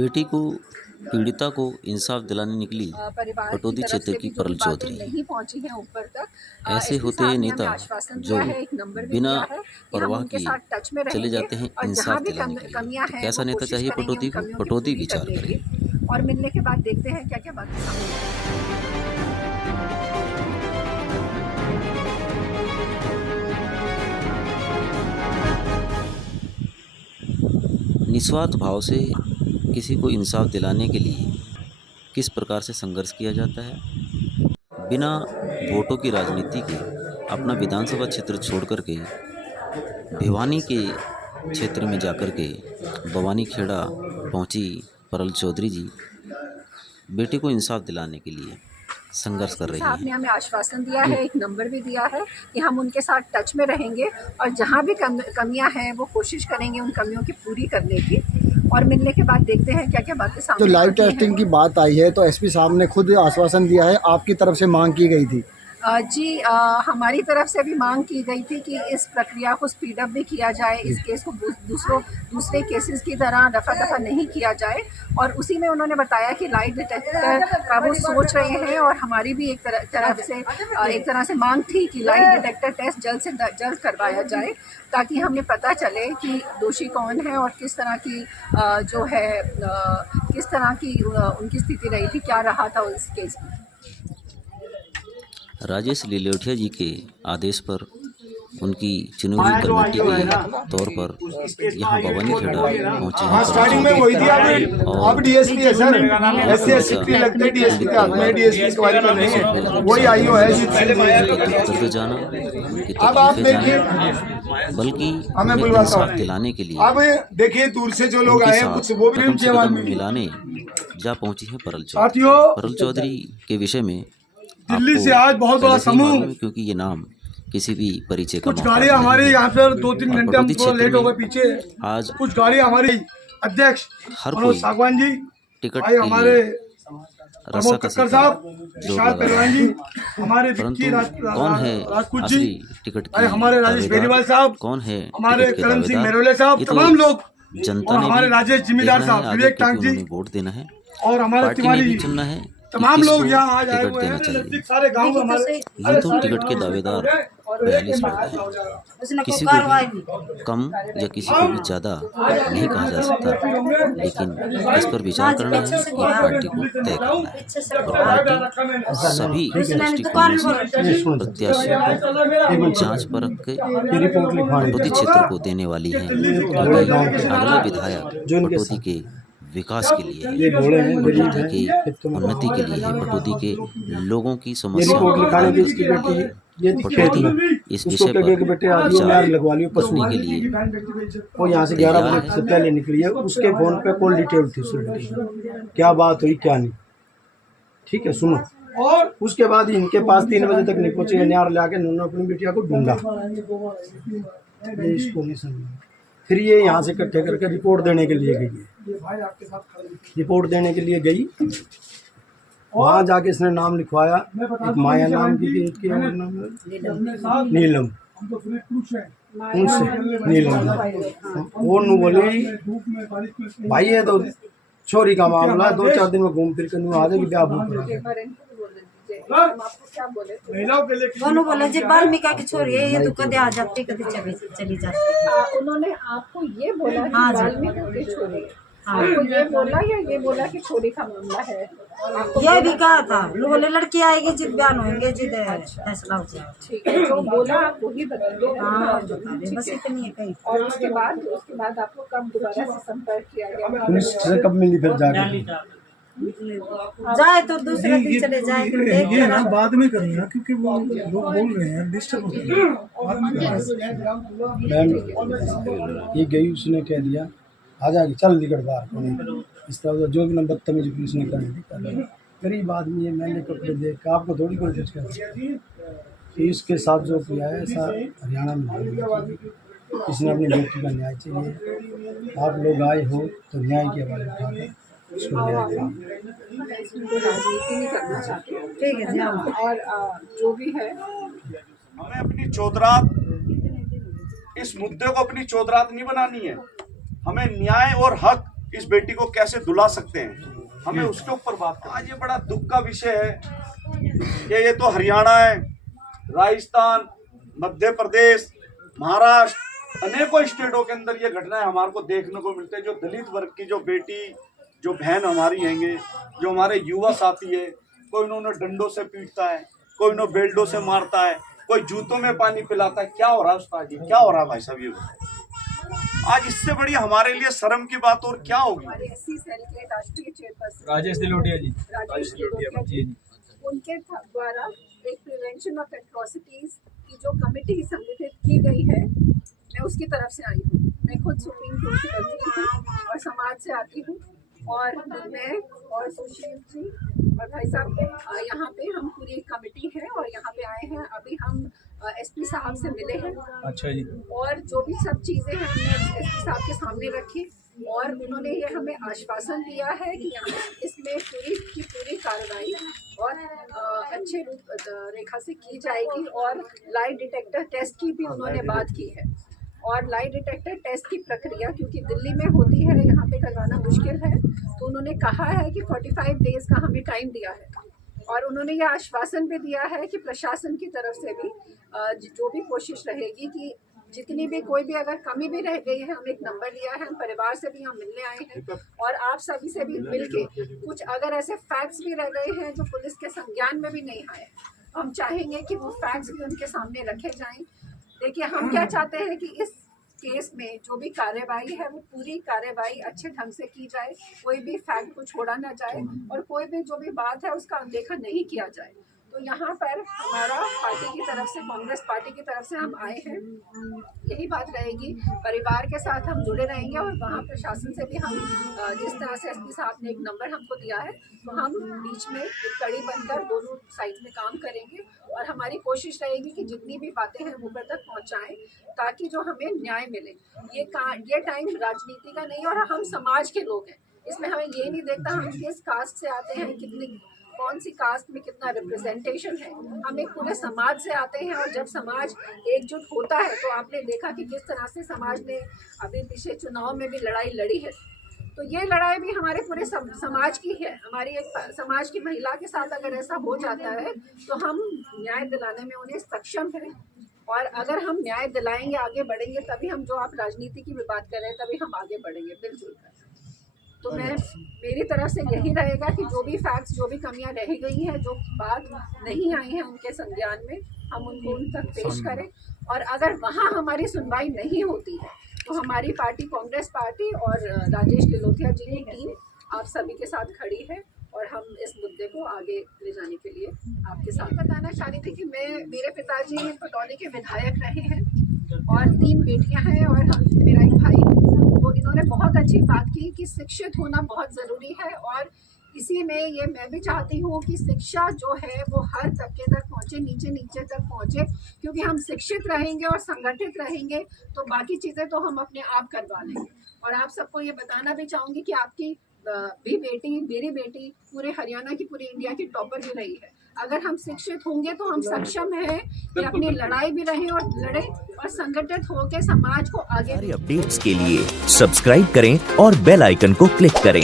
बेटी को पीड़िता को इंसाफ दिलाने निकली परिवार पटौदी की तरफ क्षेत्र से की भी जो परल भी बातें चौधरी। नहीं पहुंची हैं ऊपर तक, ऐसे एसपी होते साहब ने नेता हमें आश्वासन जो दिया है, एक नंबर भी बिना दिया है कि हम परवाह उनके किए साथ टच में चले रहेंगे जाते हैं और जहां इंसाफ भी दिलाने के लिए। कमियां तो हैं कैसा वो नेता कोशिश चाहिए करेंगे उन पटौदी को? कमियों की पटौदी पूरी विचार करने करें। की। और मिलने के बाद देखते हैं क्या क्या बातें सामने आती हैं। निस्वार्थ भाव से किसी को इंसाफ दिलाने के लिए किस प्रकार से संघर्ष किया जाता है, बिना वोटों की राजनीति के अपना विधानसभा क्षेत्र छोड़ कर के भिवानी के क्षेत्र में जाकर के भवानी खेड़ा पहुंची परल चौधरी जी बेटे को इंसाफ दिलाने के लिए संघर्ष कर एसपी रही साहब ने हैं। हमें आश्वासन दिया है, एक नंबर भी दिया है कि हम उनके साथ टच में रहेंगे और जहां भी कमियां हैं वो कोशिश करेंगे उन कमियों की पूरी करने की। और मिलने के बाद देखते हैं क्या क्या बातें सामने तो लाइव आती हैं। टेस्टिंग की बात आई है तो एसपी साहब ने खुद आश्वासन दिया है, आपकी तरफ से मांग की गई थी। जी, हमारी तरफ से भी मांग की गई थी कि इस प्रक्रिया को स्पीड अप भी किया जाए, इस केस को दूसरे केसेस की तरह रफा दफा नहीं किया जाए। और उसी में उन्होंने बताया कि लाइट डिटेक्टर का वो सोच रहे हैं और हमारी भी एक तरह से मांग थी कि लाइट डिटेक्टर टेस्ट जल्द से जल्द करवाया जाए ताकि हमें पता चले कि दोषी कौन है और किस तरह की किस तरह की उनकी स्थिति रही थी, क्या रहा था उस केस में। राजेश लिलोटिया जी के आदेश पर उनकी चुनी हुई कमेटी के तौर पर यहाँ भवानी खेड़ा पहुंचे हैं स्टार्टिंग में वही थी। आप डीएसपी है सर, ऐसे ऐसे लगते हैं डीएसपी के हाथ में, डीएसपी की बारी में नहीं है, वही आईओ है। करते जाना उनकी अब आप तकलीफें देखिए, जाना, बल्कि हमें उन्हें बुलवाता इंसाफ हूं। दिलाने के लिए अब देखिए दूर से जो लोग उनके आए हैं कुछ साथ वो भी कदम से जवान कदम में मिलाने जा पहुंची है परल चौधरी। साथियों, परल चौधरी के विषय में दिल्ली आपको से आज बहुत बड़ा पहले से ही समूह, मालूम है, क्योंकि ये नाम किसी भी परिचय का कुछ मोहताज गाड़ियां नहीं हमारे है। यहाँ पर 2-3 और घंटे हम पटौदी थोड़ा क्षेत्र लेट हो गए में पीछे। आज कुछ गाड़ियां हमारी अध्यक्ष हर मनोज कोई सागवान जी, टिकट भाई के हमारे लिए प्रमोद रस्साकसी कक्कर का साहब, जोर विशाल लगा रहा पहलवान जी, है। हमारे परंतु विक्की कौन है राजपूत जी, असली टिकट भाई के हमारे राजेश दावेदार, बेनीवाल साहब, कौन है हमारे टिकट के करण सिंह दावेदार, मेरोले साहब, ये तो तमाम लोग, जनता और ने हमारे भी राजेश जिम्मेदार देखना है साहब, आगे, विवेक क्योंकि टांग जी, उन्होंने वोट देना है। और हमारे पार्टी ने भी तिवारी, चुनना है कि तमाम किसको लोग यहाँ आज आए टिकट हुए देना हैं। चाहिए। सारे गाँव हमारे यूं तो टिकट के दावेदार 42 बढ़ता है, किसी को भी कम या किसी को भी ज़्यादा नहीं कहा जा सकता, लेकिन इस पर विचार करना है कि पार्टी को तय करना है। और पार्टी सभी दृष्टिकोणों से प्रत्याशियों को जांच परख के पटौदी क्षेत्र को देने वाली है, क्योंकि अगला विधायक पटौदी के विकास के लिए है, पटौदी के उन्नति के लिए है, पटौदी के लोगों की समस्याओं को हल करने के लिए है। पटौदी इस विषय पर विचार करने के लिए वो यहाँ से 11 बजे से पहले निकली है, उसके फोन पे कॉल डिटेल थी उस लड़की की, क्या बात हुई क्या नहीं। ठीक है, सुनो। और उसके बाद इनके पास 3 बजे तक नहीं पहुंचे, न्यार लाके उन्होंने अपनी बिटिया को ढूंढा, ये इसको नहीं समझा। फिर ये यहाँ से इकट्ठे करके रिपोर्ट देने के लिए गई, रिपोर्ट देने के लिए गई, वहाँ जाके इसने नाम लिखवाया, एक माया नाम की थी, एक और नाम नीलम, उनसे नीलम, वो नु बोली भाई ये तो छोरी का मामला है, 2-4 दिन में घूम फिर कर आ जाएगी, ब्याह दोनों बोले जी वाल्मीकि की छोरी है, ये तो कदे आ जाती कदे चली जाती। उन्होंने आपको ये बोला कि हाँ जी। वाल्मीकि की छोरी, आपको ये बोला या ये बोला कि छोरी का मामला है? ये भी कहा था, लोग बोले लड़की आएगी जिद बयान होंगे जिद फैसला हो जाए। ठीक है, जो बोला आप वही बताइए। हाँ बस इतनी है कहीं। और उसके बाद आपको कब दोबारा से संपर्क किया गया? पुलिस से कब मिली फिर जाके? जाए तो दूसरे दिन चले जाए तो देख ये कर ना बाद में करूँगा, क्योंकि वो लोग बोल रहे हैं डिस्टर्ब हो रही है, बाद में करूँगा। मैम ये गई, उसने कह दिया आ जाएगी, चल निकट बाहर, इस तरह जो भी नंबर बदतमीजी पुलिस ने कर दी। गरीब आदमी है, मैंने कपड़े देख के आपको थोड़ी कोशिश कर, इसके साथ जो किया है ऐसा हरियाणा में नहीं होना चाहिए। इसने अपनी बेटी का न्याय चाहिए, आप लोग आए हो तो न्याय की आवाज़ उठाकर इसको न्याय दें। राजनीति नहीं करना चाहते हैं। ठीक है जी। और जो भी है, हमें अपनी चौधरात, इस मुद्दे को अपनी चौधरात नहीं बनानी है, हमें न्याय और हक इस बेटी को कैसे दुला सकते हैं, हमें उसके ऊपर बात करना। आज ये बड़ा दुख का विषय है कि ये तो हरियाणा है, राजस्थान, मध्य प्रदेश, महाराष्ट्र, अनेकों स्टेटों के अंदर ये घटनाएं हमारे को देखने को मिलते हैं। जो दलित वर्ग की जो बेटी, जो बहन हमारी हैंगे, जो हमारे युवा साथी है, कोई उन्होंने डंडों से पीटता है, कोई उन्होंने बेल्टों से मारता है, कोई जूतों में पानी पिलाता है। क्या हो रहा है उस्ताद जी, क्या हो रहा है भाई साहब? ये आज इससे बड़ी हमारे लिए शर्म की बात और क्या होगी? हमारे एससी सेल के राष्ट्रीय चेयरपर्सन राजेश दिलोटिया जी, राजेश दिलोटिया जी, उनके द्वारा एक प्रिवेंशन ऑफ एट्रोसिटीज की जो कमेटी संगठित की गई है, मैं उसकी तरफ से आई हूँ। मैं खुद सुप्रीम कोर्ट की बच्ची हूँ और समाज से आती हूँ, और मैं और सुशील जी और भाई साहब यहाँ पे हम पूरी एक कमेटी है और यहाँ पे आए हैं। अभी हम एसपी साहब से मिले हैं। अच्छा जी। और जो भी सब चीज़ें हैं हमने एसपी साहब के सामने रखी, और उन्होंने ये हमें आश्वासन दिया है कि यहाँ इसमें पूरी कार्रवाई और अच्छे रूप रेखा से की जाएगी। और लाई डिटेक्टर टेस्ट की भी उन्होंने बात की है, और लाई डिटेक्टर टेस्ट की प्रक्रिया क्योंकि दिल्ली में होती है, यहाँ पे करवाना मुश्किल है, तो उन्होंने कहा है कि 45 डेज का हमें टाइम दिया है। और उन्होंने ये आश्वासन भी दिया है कि प्रशासन की तरफ से भी जो भी कोशिश रहेगी कि जितनी भी कोई भी अगर कमी भी रह गई है, हम एक नंबर लिया है, हम परिवार से भी हम मिलने आए हैं और आप सभी से भी मिलके कुछ अगर ऐसे फैक्ट्स भी रह गए हैं जो पुलिस के संज्ञान में भी नहीं आए, हम चाहेंगे कि वो फैक्ट्स भी उनके सामने रखे जाएं। देखिए, हम क्या चाहते हैं कि इस केस में जो भी कार्रवाई है वो पूरी कार्रवाई अच्छे ढंग से की जाए, कोई भी फैक्ट को छोड़ा ना जाए और कोई भी जो भी बात है उसका अनदेखा नहीं किया जाए। तो यहाँ पर हमारा पार्टी की तरफ से, कांग्रेस पार्टी की तरफ से हम आए हैं, यही बात रहेगी। परिवार के साथ हम जुड़े रहेंगे और वहाँ प्रशासन से भी हम जिस तरह से एसपी साहब ने एक नंबर हमको दिया है, तो हम बीच में एक कड़ी बनकर दोनों साइड में काम करेंगे और हमारी कोशिश रहेगी कि जितनी भी बातें हैं ऊपर तक पहुँचाएँ ताकि जो हमें न्याय मिले। ये टाइम राजनीति का नहीं, और हम समाज के लोग हैं, इसमें हमें ये नहीं देखता हम किस कास्ट से आते हैं, कौन सी कास्ट में कितना रिप्रेजेंटेशन है। हम एक पूरे समाज से आते हैं, और जब समाज एकजुट होता है तो आपने देखा कि किस तरह से समाज ने अभी पिछले चुनाव में भी लड़ाई लड़ी है। तो ये लड़ाई भी हमारे पूरे समाज की है। हमारी एक समाज की महिला के साथ अगर ऐसा हो जाता है तो हम न्याय दिलाने में उन्हें सक्षम हैं, और अगर हम न्याय दिलाएंगे, आगे बढ़ेंगे, तभी हम जो आप राजनीति की भी बात कर रहे हैं तभी हम आगे बढ़ेंगे मिलजुल कर। तो मेरी तरफ से यही रहेगा कि जो भी फैक्ट्स, जो भी कमियां रह गई हैं, जो बात नहीं आई है उनके संज्ञान में, हम उनको उन तक पेश करें। और अगर वहाँ हमारी सुनवाई नहीं होती है तो हमारी पार्टी, कांग्रेस पार्टी और राजेश दिलोटिया जी की टीम आप सभी के साथ खड़ी है, और हम इस मुद्दे को आगे ले जाने के लिए आपके साथ। बताना चाह रही थी कि मेरे पिताजी पटौदी के विधायक रहे हैं और 3 बेटियां हैं और मेरा एक भाई है। तो इन्होंने बहुत अच्छी बात की कि शिक्षित होना बहुत ज़रूरी है, और इसी में ये मैं भी चाहती हूँ कि शिक्षा जो है वो हर तबके तक पहुँचे, नीचे तक पहुँचे, क्योंकि हम शिक्षित रहेंगे और संगठित रहेंगे तो बाकी चीज़ें तो हम अपने आप करवा लेंगे। और आप सबको ये बताना भी चाहूँगी कि आपकी भी बेटी, मेरी बेटी पूरे हरियाणा की, पूरी इंडिया की टॉपर भी रही है। अगर हम शिक्षित होंगे तो हम सक्षम हैं कि अपनी लड़ाई भी रहें और लड़ें और संगठित होकर समाज को आगे। अपडेट्स के लिए सब्सक्राइब करें और बेल आइकन को क्लिक करें।